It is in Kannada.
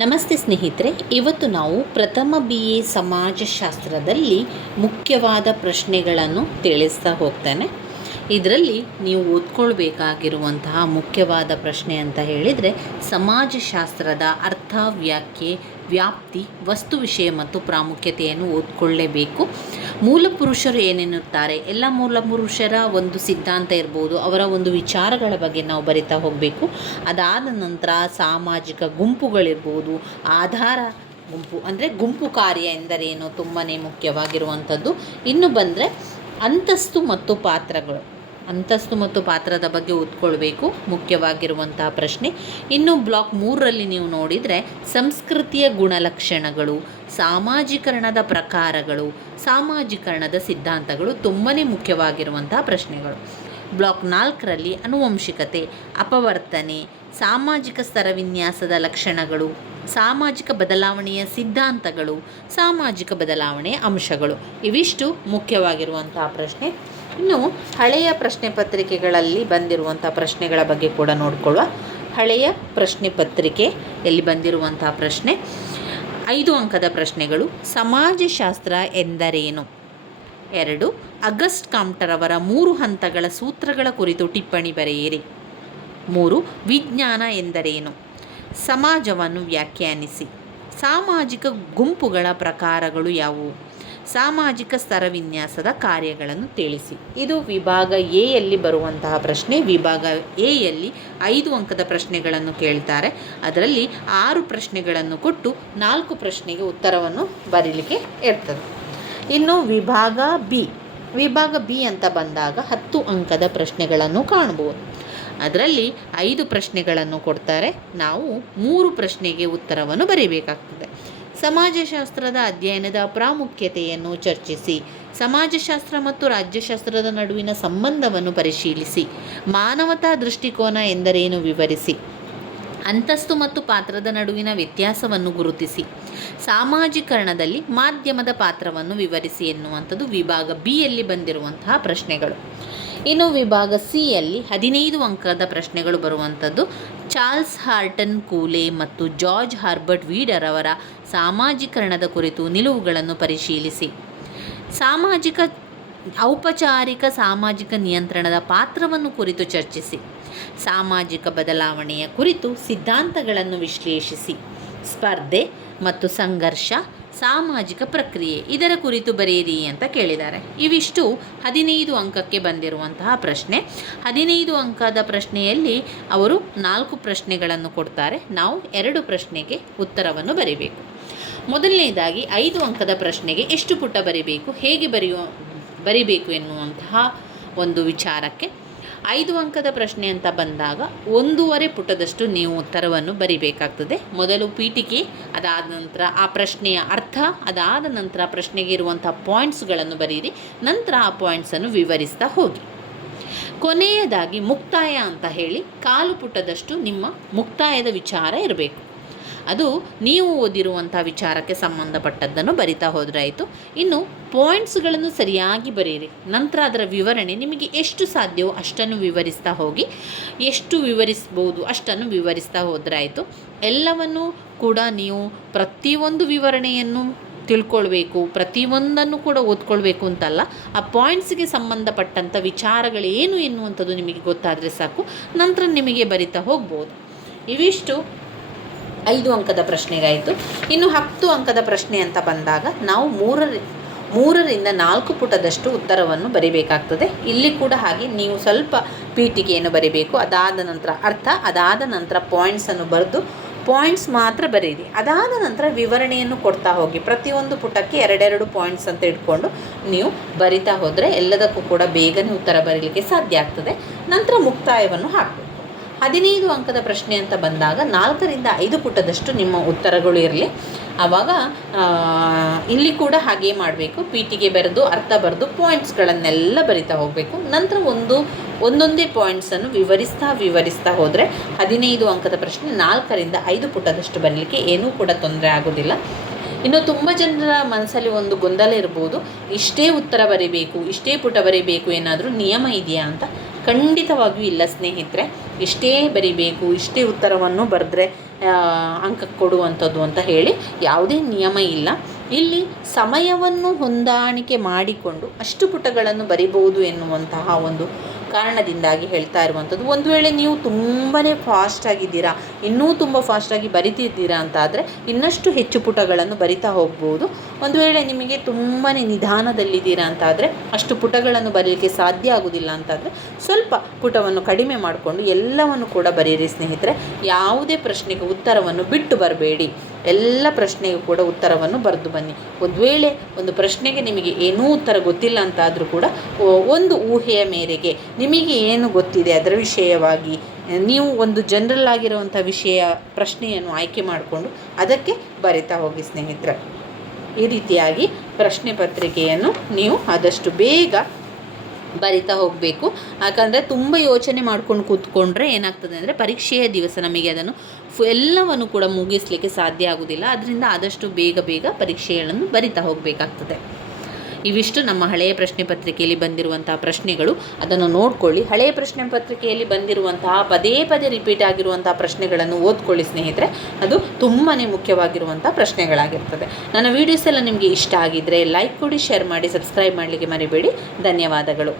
ನಮಸ್ತೆ ಸ್ನೇಹಿತರೆ, ಇವತ್ತು ನಾವು ಪ್ರಥಮ BA ಸಮಾಜಶಾಸ್ತ್ರದಲ್ಲಿ ಮುಖ್ಯವಾದ ಪ್ರಶ್ನೆಗಳನ್ನು ತಿಳಿಸ್ತಾ ಹೋಗ್ತೇನೆ. ಇದರಲ್ಲಿ ನೀವು ಓದ್ಕೊಳ್ಬೇಕಾಗಿರುವಂತಹ ಮುಖ್ಯವಾದ ಪ್ರಶ್ನೆ ಅಂತ ಹೇಳಿದರೆ, ಸಮಾಜಶಾಸ್ತ್ರದ ಅರ್ಥ, ವ್ಯಾಖ್ಯೆ, ವ್ಯಾಪ್ತಿ, ವಸ್ತು, ವಿಷಯ ಮತ್ತು ಪ್ರಾಮುಖ್ಯತೆಯನ್ನು ಓದ್ಕೊಳ್ಳೇಬೇಕು. ಮೂಲ ಪುರುಷರು ಏನೆನ್ನುತ್ತಾರೆ, ಎಲ್ಲ ಮೂಲ ಪುರುಷರ ಒಂದು ಸಿದ್ಧಾಂತ ಇರ್ಬೋದು, ಅವರ ಒಂದು ವಿಚಾರಗಳ ಬಗ್ಗೆ ನಾವು ಬರಿತಾ ಹೋಗಬೇಕು. ಅದಾದ ನಂತರ ಸಾಮಾಜಿಕ ಗುಂಪುಗಳಿರ್ಬೋದು, ಆಧಾರ ಗುಂಪು ಅಂದರೆ ಗುಂಪು ಕಾರ್ಯ ಎಂದರೇನು ತುಂಬಾ ಮುಖ್ಯವಾಗಿರುವಂಥದ್ದು. ಇನ್ನು ಬಂದರೆ ಅಂತಸ್ತು ಮತ್ತು ಪಾತ್ರಗಳು, ಅಂತಸ್ತು ಮತ್ತು ಪಾತ್ರದ ಬಗ್ಗೆ ಓದ್ಕೊಳ್ಬೇಕು, ಮುಖ್ಯವಾಗಿರುವಂತಹ ಪ್ರಶ್ನೆ. ಇನ್ನು ಬ್ಲಾಕ್ 3ರಲ್ಲಿ ನೀವು ನೋಡಿದರೆ ಸಂಸ್ಕೃತಿಯ ಗುಣಲಕ್ಷಣಗಳು, ಸಾಮಾಜೀಕರಣದ ಪ್ರಕಾರಗಳು, ಸಾಮಾಜೀಕರಣದ ಸಿದ್ಧಾಂತಗಳು ತುಂಬಾ ಮುಖ್ಯವಾಗಿರುವಂತಹ ಪ್ರಶ್ನೆಗಳು. ಬ್ಲಾಕ್ 4ರಲ್ಲಿ ಆನುವಂಶಿಕತೆ, ಅಪವರ್ತನೆ, ಸಾಮಾಜಿಕ ಸ್ತರವಿನ್ಯಾಸದ ಲಕ್ಷಣಗಳು, ಸಾಮಾಜಿಕ ಬದಲಾವಣೆಯ ಸಿದ್ಧಾಂತಗಳು, ಸಾಮಾಜಿಕ ಬದಲಾವಣೆಯ ಅಂಶಗಳು, ಇವಿಷ್ಟು ಮುಖ್ಯವಾಗಿರುವಂತಹ ಪ್ರಶ್ನೆ. ಇನ್ನು ಹಳೆಯ ಪ್ರಶ್ನೆ ಪತ್ರಿಕೆಗಳಲ್ಲಿ ಬಂದಿರುವಂಥ ಪ್ರಶ್ನೆಗಳ ಬಗ್ಗೆ ಕೂಡ ನೋಡಿಕೊಳ್ಳುವ. ಹಳೆಯ ಪ್ರಶ್ನೆ ಪತ್ರಿಕೆಯಲ್ಲಿ ಬಂದಿರುವಂತಹ ಪ್ರಶ್ನೆ 5 ಅಂಕದ ಪ್ರಶ್ನೆಗಳು. ಸಮಾಜಶಾಸ್ತ್ರ ಎಂದರೇನು? 2. ಆಗಸ್ಟ್ ಕಾಮ್ಟರವರ 3 ಹಂತಗಳ ಸೂತ್ರಗಳ ಕುರಿತು ಟಿಪ್ಪಣಿ ಬರೆಯಿರಿ. 3. ವಿಜ್ಞಾನ ಎಂದರೇನು? ಸಮಾಜವನ್ನು ವ್ಯಾಖ್ಯಾನಿಸಿ. ಸಾಮಾಜಿಕ ಗುಂಪುಗಳ ಪ್ರಕಾರಗಳು ಯಾವುವು? ಸಾಮಾಜಿಕ ಸ್ತರವಿನ್ಯಾಸದ ಕಾರ್ಯಗಳನ್ನು ತಿಳಿಸಿ. ಇದು ವಿಭಾಗ ಎಯಲ್ಲಿ ಬರುವಂತಹ ಪ್ರಶ್ನೆ. ವಿಭಾಗ ಎಯಲ್ಲಿ 5 ಅಂಕದ ಪ್ರಶ್ನೆಗಳನ್ನು ಕೇಳ್ತಾರೆ. ಅದರಲ್ಲಿ 6 ಪ್ರಶ್ನೆಗಳನ್ನು ಕೊಟ್ಟು 4 ಪ್ರಶ್ನೆಗೆ ಉತ್ತರವನ್ನು ಬರೀಲಿಕ್ಕೆ ಇರ್ತದೆ. ಇನ್ನು ವಿಭಾಗ ಬಿ ಅಂತ ಬಂದಾಗ 10 ಅಂಕದ ಪ್ರಶ್ನೆಗಳನ್ನು ಕಾಣ್ಬೋದು. ಅದರಲ್ಲಿ 5 ಪ್ರಶ್ನೆಗಳನ್ನು ಕೊಡ್ತಾರೆ. ನಾವು 3 ಪ್ರಶ್ನೆಗೆ ಉತ್ತರವನ್ನು ಬರೀಬೇಕಾಗ್ತದೆ. ಸಮಾಜಶಾಸ್ತ್ರದ ಅಧ್ಯಯನದ ಪ್ರಾಮುಖ್ಯತೆಯನ್ನು ಚರ್ಚಿಸಿ. ಸಮಾಜಶಾಸ್ತ್ರ ಮತ್ತು ರಾಜ್ಯಶಾಸ್ತ್ರದ ನಡುವಿನ ಸಂಬಂಧವನ್ನು ಪರಿಶೀಲಿಸಿ. ಮಾನವತಾ ದೃಷ್ಟಿಕೋನ ಎಂದರೇನು ವಿವರಿಸಿ. ಅಂತಸ್ತು ಮತ್ತು ಪಾತ್ರದ ನಡುವಿನ ವ್ಯತ್ಯಾಸವನ್ನು ಗುರುತಿಸಿ. ಸಾಮಾಜೀಕರಣದಲ್ಲಿ ಮಾಧ್ಯಮದ ಪಾತ್ರವನ್ನು ವಿವರಿಸಿ ಎನ್ನುವಂಥದ್ದು ವಿಭಾಗ ಬಿಯಲ್ಲಿ ಬಂದಿರುವಂತಹ ಪ್ರಶ್ನೆಗಳು. ಇನ್ನು ವಿಭಾಗ ಸಿಯಲ್ಲಿ 15 ಅಂಕದ ಪ್ರಶ್ನೆಗಳು ಬರುವಂಥದ್ದು. ಚಾರ್ಲ್ಸ್ ಹಾರ್ಟನ್ ಕೂಲೆ ಮತ್ತು ಜಾರ್ಜ್ ಹರ್ಬರ್ಟ್ ವೀಡರ್ ಅವರ ಸಾಮಾಜೀಕರಣದ ಕುರಿತು ನಿಲುವುಗಳನ್ನು ಪರಿಶೀಲಿಸಿ. ಔಪಚಾರಿಕ ಸಾಮಾಜಿಕ ನಿಯಂತ್ರಣದ ಪಾತ್ರವನ್ನು ಕುರಿತು ಚರ್ಚಿಸಿ. ಸಾಮಾಜಿಕ ಬದಲಾವಣೆಯ ಕುರಿತು ಸಿದ್ಧಾಂತಗಳನ್ನು ವಿಶ್ಲೇಷಿಸಿ. ಸ್ಪರ್ಧೆ ಮತ್ತು ಸಂಘರ್ಷ, ಸಾಮಾಜಿಕ ಪ್ರಕ್ರಿಯೆ, ಇದರ ಕುರಿತು ಬರೆಯಿರಿ ಅಂತ ಕೇಳಿದ್ದಾರೆ. ಇವಿಷ್ಟು 15 ಅಂಕಕ್ಕೆ ಬಂದಿರುವಂತಹ ಪ್ರಶ್ನೆ. 15 ಅಂಕದ ಪ್ರಶ್ನೆಯಲ್ಲಿ ಅವರು 4 ಪ್ರಶ್ನೆಗಳನ್ನು ಕೊಡ್ತಾರೆ. ನಾವು 2 ಪ್ರಶ್ನೆಗೆ ಉತ್ತರವನ್ನು ಬರೀಬೇಕು. ಮೊದಲನೇದಾಗಿ 5 ಅಂಕದ ಪ್ರಶ್ನೆಗೆ ಎಷ್ಟು ಪುಟ ಬರಿಬೇಕು, ಹೇಗೆ ಬರಿಬೇಕು ಎನ್ನುವಂತಹ ಒಂದು ವಿಚಾರಕ್ಕೆ 5 ಅಂಕದ ಪ್ರಶ್ನೆ ಅಂತ ಬಂದಾಗ 1.5 ಪುಟದಷ್ಟು ನೀವು ಉತ್ತರವನ್ನು ಬರಿಬೇಕಾಗ್ತದೆ. ಮೊದಲು ಪೀಠಿಕೆ, ಅದಾದ ನಂತರ ಆ ಪ್ರಶ್ನೆಯ ಅರ್ಥ, ಅದಾದ ನಂತರ ಪ್ರಶ್ನೆಗೆ ಇರುವಂಥ ಪಾಯಿಂಟ್ಸ್ಗಳನ್ನು ಬರೀರಿ. ನಂತರ ಆ ಪಾಯಿಂಟ್ಸನ್ನು ವಿವರಿಸ್ತಾ ಹೋಗಿ. ಕೊನೆಯದಾಗಿ ಮುಕ್ತಾಯ ಅಂತ ಹೇಳಿ 1/4 ಪುಟದಷ್ಟು ನಿಮ್ಮ ಮುಕ್ತಾಯದ ವಿಚಾರ ಇರಬೇಕು. ಅದು ನೀವು ಓದಿರುವಂಥ ವಿಚಾರಕ್ಕೆ ಸಂಬಂಧಪಟ್ಟದ್ದನ್ನು ಬರಿತಾ ಹೋದರೆ ಆಯಿತು. ಇನ್ನು ಪಾಯಿಂಟ್ಸ್ಗಳನ್ನು ಸರಿಯಾಗಿ ಬರೀರಿ. ನಂತರ ಅದರ ವಿವರಣೆ ನಿಮಗೆ ಎಷ್ಟು ಸಾಧ್ಯವೋ ಅಷ್ಟನ್ನು ವಿವರಿಸ್ತಾ ಹೋಗಿ. ಎಷ್ಟು ವಿವರಿಸ್ಬೋದು ಅಷ್ಟನ್ನು ವಿವರಿಸ್ತಾ ಹೋದರೆ ಆಯಿತು. ಎಲ್ಲವನ್ನು ಕೂಡ ನೀವು ಪ್ರತಿಯೊಂದು ವಿವರಣೆಯನ್ನು ತಿಳ್ಕೊಳ್ಬೇಕು, ಪ್ರತಿಯೊಂದನ್ನು ಕೂಡ ಓದ್ಕೊಳ್ಬೇಕು ಅಂತಲ್ಲ. ಆ ಪಾಯಿಂಟ್ಸ್ಗೆ ಸಂಬಂಧಪಟ್ಟಂಥ ವಿಚಾರಗಳೇನು ಎನ್ನುವಂಥದ್ದು ನಿಮಗೆ ಗೊತ್ತಾದರೆ ಸಾಕು. ನಂತರ ನಿಮಗೆ ಬರಿತಾ ಹೋಗ್ಬೋದು. ಇವಿಷ್ಟು 5 ಅಂಕದ ಪ್ರಶ್ನೆಗಾಯಿತು. ಇನ್ನು 10 ಅಂಕದ ಪ್ರಶ್ನೆ ಅಂತ ಬಂದಾಗ ನಾವು 3ರಿಂದ 4 ಪುಟದಷ್ಟು ಉತ್ತರವನ್ನು ಬರಿಬೇಕಾಗ್ತದೆ. ಇಲ್ಲಿ ಕೂಡ ಹಾಗೆ ನೀವು ಸ್ವಲ್ಪ ಪೀಠಿಕೆಯನ್ನು ಬರಿಬೇಕು. ಅದಾದ ನಂತರ ಅರ್ಥ, ಅದಾದ ನಂತರ ಪಾಯಿಂಟ್ಸನ್ನು ಬರೆದು ಪಾಯಿಂಟ್ಸ್ ಮಾತ್ರ ಬರೀರಿ. ಅದಾದ ನಂತರ ವಿವರಣೆಯನ್ನು ಕೊಡ್ತಾ ಹೋಗಿ. ಪ್ರತಿಯೊಂದು ಪುಟಕ್ಕೆ 2 ಪಾಯಿಂಟ್ಸ್ ಅಂತ ಇಟ್ಕೊಂಡು ನೀವು ಬರಿತಾ ಹೋದರೆ ಎಲ್ಲದಕ್ಕೂ ಕೂಡ ಬೇಗನೆ ಉತ್ತರ ಬರೀಲಿಕ್ಕೆ ಸಾಧ್ಯ ಆಗ್ತದೆ. ನಂತರ ಮುಕ್ತಾಯವನ್ನು ಹಾಕಬೇಕು. 15 ಅಂಕದ ಪ್ರಶ್ನೆ ಅಂತ ಬಂದಾಗ 4ರಿಂದ 5 ಪುಟದಷ್ಟು ನಿಮ್ಮ ಉತ್ತರಗಳು ಇರಲಿ. ಆವಾಗ ಇಲ್ಲಿ ಕೂಡ ಹಾಗೇ ಮಾಡಬೇಕು. ಪೀಠಿಗೆ ಬರೆದು ಅರ್ಥ ಬರೆದು ಪಾಯಿಂಟ್ಸ್ಗಳನ್ನೆಲ್ಲ ಬರಿತಾ ಹೋಗಬೇಕು. ನಂತರ ಒಂದೊಂದೇ ಪಾಯಿಂಟ್ಸನ್ನು ವಿವರಿಸ್ತಾ ಹೋದರೆ 15 ಅಂಕದ ಪ್ರಶ್ನೆ 4ರಿಂದ 5 ಪುಟದಷ್ಟು ಬರಲಿಕ್ಕೆ ಏನೂ ಕೂಡ ತೊಂದರೆ ಆಗೋದಿಲ್ಲ. ಇನ್ನು ತುಂಬ ಜನರ ಮನಸ್ಸಲ್ಲಿ ಒಂದು ಗೊಂದಲ ಇರ್ಬೋದು, ಇಷ್ಟೇ ಉತ್ತರ ಬರೀಬೇಕು, ಇಷ್ಟೇ ಪುಟ ಬರೀಬೇಕು, ಏನಾದರೂ ನಿಯಮ ಇದೆಯಾ ಅಂತ. ಖಂಡಿತವಾಗಿಯೂ ಇಲ್ಲ ಸ್ನೇಹಿತರೆ. ಇಷ್ಟೇ ಬರಿಬೇಕು, ಇಷ್ಟೇ ಉತ್ತರವನ್ನು ಬರೆದ್ರೆ ಅಂಕ ಕೊಡುವಂಥದ್ದು ಅಂತ ಹೇಳಿ ಯಾವುದೇ ನಿಯಮ ಇಲ್ಲ. ಇಲ್ಲಿ ಸಮಯವನ್ನು ಹೊಂದಾಣಿಕೆ ಮಾಡಿಕೊಂಡು ಅಷ್ಟು ಪುಟಗಳನ್ನು ಬರಿಬಹುದು ಎನ್ನುವಂತಹ ಒಂದು ಕಾರಣದಿಂದಾಗಿ ಹೇಳ್ತಾ ಇರುವಂಥದ್ದು. ಒಂದು ವೇಳೆ ನೀವು ತುಂಬಾ ಫಾಸ್ಟಾಗಿದ್ದೀರಾ, ಇನ್ನೂ ತುಂಬ ಫಾಸ್ಟಾಗಿ ಬರಿತಿದ್ದೀರಾ ಅಂತಾದರೆ ಇನ್ನಷ್ಟು ಹೆಚ್ಚು ಪುಟಗಳನ್ನು ಬರಿತಾ ಹೋಗ್ಬೋದು. ಒಂದು ವೇಳೆ ನಿಮಗೆ ತುಂಬಾ ನಿಧಾನದಲ್ಲಿದ್ದೀರಾ ಅಂತಾದರೆ ಅಷ್ಟು ಪುಟಗಳನ್ನು ಬರೀಲಿಕ್ಕೆ ಸಾಧ್ಯ ಆಗೋದಿಲ್ಲ ಅಂತಾದರೆ ಸ್ವಲ್ಪ ಪುಟವನ್ನು ಕಡಿಮೆ ಮಾಡಿಕೊಂಡು ಎಲ್ಲವನ್ನು ಕೂಡ ಬರೀರಿ ಸ್ನೇಹಿತರೆ. ಯಾವುದೇ ಪ್ರಶ್ನೆಗೆ ಉತ್ತರವನ್ನು ಬಿಟ್ಟು ಬರಬೇಡಿ, ಎಲ್ಲ ಪ್ರಶ್ನೆಗೂ ಕೂಡ ಉತ್ತರವನ್ನು ಬರೆದು ಬನ್ನಿ. ಒಂದು ವೇಳೆ ಒಂದು ಪ್ರಶ್ನೆಗೆ ನಿಮಗೆ ಏನೂ ಉತ್ತರ ಗೊತ್ತಿಲ್ಲ ಅಂತಾದರೂ ಕೂಡ ಒಂದು ಊಹೆಯ ಮೇರೆಗೆ ನಿಮಗೆ ಏನು ಗೊತ್ತಿದೆ ಅದರ ವಿಷಯವಾಗಿ ನೀವು ಒಂದು ಜನರಲ್ ಆಗಿರುವಂಥ ಪ್ರಶ್ನೆಯನ್ನು ಆಯ್ಕೆ ಮಾಡಿಕೊಂಡು ಅದಕ್ಕೆ ಬರಿತಾ ಹೋಗಿ ಸ್ನೇಹಿತರೆ. ಈ ರೀತಿಯಾಗಿ ಪ್ರಶ್ನೆ ಪತ್ರಿಕೆಯನ್ನು ನೀವು ಆದಷ್ಟು ಬೇಗ ಬರಿತಾ ಹೋಗಬೇಕು. ಯಾಕಂದರೆ ತುಂಬ ಯೋಚನೆ ಮಾಡ್ಕೊಂಡು ಕೂತ್ಕೊಂಡ್ರೆ ಏನಾಗ್ತದೆ ಅಂದರೆ ಪರೀಕ್ಷೆಯ ದಿವಸ ನಮಗೆ ಅದನ್ನು ಎಲ್ಲವನ್ನು ಕೂಡ ಮುಗಿಸಲಿಕ್ಕೆ ಸಾಧ್ಯ ಆಗೋದಿಲ್ಲ. ಅದರಿಂದ ಆದಷ್ಟು ಬೇಗ ಪರೀಕ್ಷೆಗಳನ್ನು ಬರಿತಾ ಹೋಗಬೇಕಾಗ್ತದೆ. ಇವಿಷ್ಟು ನಮ್ಮ ಹಳೆಯ ಪ್ರಶ್ನೆ ಪತ್ರಿಕೆಯಲ್ಲಿ ಬಂದಿರುವಂತಹ ಪ್ರಶ್ನೆಗಳು. ಅದನ್ನು ನೋಡ್ಕೊಳ್ಳಿ. ಹಳೆಯ ಪ್ರಶ್ನೆ ಪತ್ರಿಕೆಯಲ್ಲಿ ಬಂದಿರುವಂತಹ ಪದೇ ರಿಪೀಟ್ ಆಗಿರುವಂತಹ ಪ್ರಶ್ನೆಗಳನ್ನು ಓದ್ಕೊಳ್ಳಿ ಸ್ನೇಹಿತರೆ. ಅದು ತುಂಬಾ ಮುಖ್ಯವಾಗಿರುವಂಥ ಪ್ರಶ್ನೆಗಳಾಗಿರ್ತದೆ. ನನ್ನ ವೀಡಿಯೋಸ್ ಎಲ್ಲ ನಿಮಗೆ ಇಷ್ಟ ಆಗಿದ್ದರೆ ಲೈಕ್ ಕೊಡಿ, ಶೇರ್ ಮಾಡಿ, ಸಬ್ಸ್ಕ್ರೈಬ್ ಮಾಡಲಿಕ್ಕೆ ಮರಿಬೇಡಿ. ಧನ್ಯವಾದಗಳು.